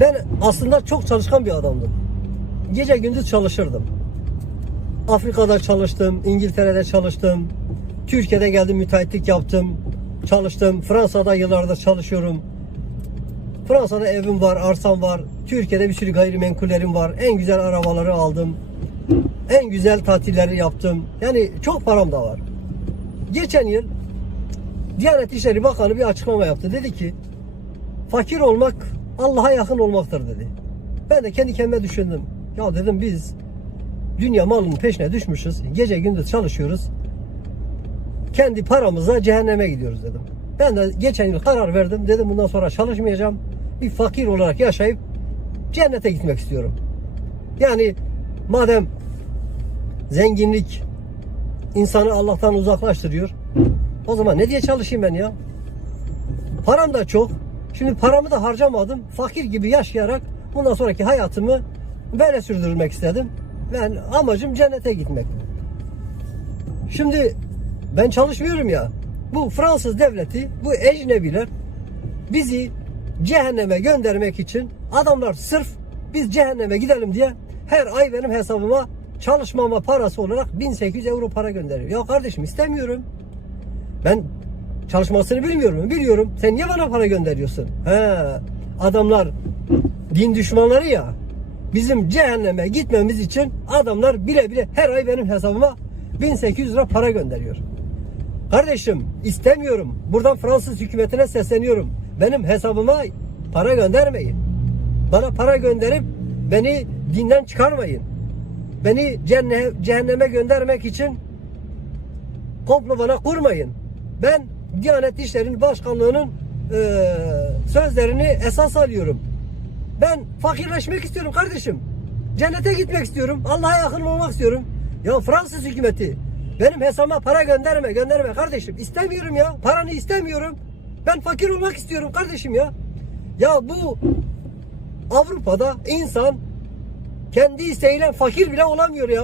Ben aslında çok çalışkan bir adamdım. Gece gündüz çalışırdım. Afrika'da çalıştım, İngiltere'de çalıştım. Türkiye'de geldim müteahhitlik yaptım. Çalıştım. Fransa'da yıllardır çalışıyorum. Fransa'da evim var, arsam var. Türkiye'de bir sürü gayrimenkullerim var. En güzel arabaları aldım. En güzel tatilleri yaptım. Yani çok param da var. Geçen yıl Diyanet İşleri Bakanı bir açıklama yaptı. Dedi ki fakir olmak Allah'a yakın olmaktır dedi. Ben de kendi kendime düşündüm. Ya dedim biz dünya malının peşine düşmüşüz. Gece gündüz çalışıyoruz. Kendi paramıza cehenneme gidiyoruz dedim. Ben de geçen yıl karar verdim. Dedim bundan sonra çalışmayacağım. Bir fakir olarak yaşayıp cennete gitmek istiyorum. Yani madem zenginlik insanı Allah'tan uzaklaştırıyor. O zaman ne diye çalışayım ben ya? Param da çok. Şimdi paramı da harcamadım. Fakir gibi yaşayarak bundan sonraki hayatımı böyle sürdürmek istedim. Ben amacım cennete gitmek. Şimdi ben çalışmıyorum ya. Bu Fransız devleti, bu ecnebiler bizi cehenneme göndermek için adamlar sırf biz cehenneme gidelim diye her ay benim hesabıma çalışmama parası olarak 1800 euro para gönderiyor. Ya kardeşim istemiyorum. Ben çalışmasını bilmiyorum. Biliyorum. Sen niye bana para gönderiyorsun? He, adamlar din düşmanları ya. Bizim cehenneme gitmemiz için adamlar bile bile her ay benim hesabıma 1800 lira para gönderiyor. Kardeşim istemiyorum. Buradan Fransız hükümetine sesleniyorum. Benim hesabıma para göndermeyin. Bana para gönderip beni dinden çıkarmayın. Beni cehenneme göndermek için komplo bana kurmayın. Ben Diyanet İşleri Başkanlığı'nın eee, sözlerini esas alıyorum. Ben fakirleşmek istiyorum kardeşim. Cennete gitmek istiyorum. Allah'a yakın olmak istiyorum. Ya Fransız hükümeti benim hesabıma para gönderme gönderme kardeşim. İstemiyorum ya. Paranı istemiyorum. Ben fakir olmak istiyorum kardeşim ya. Ya bu Avrupa'da insan kendi isteğiyle fakir bile olamıyor ya.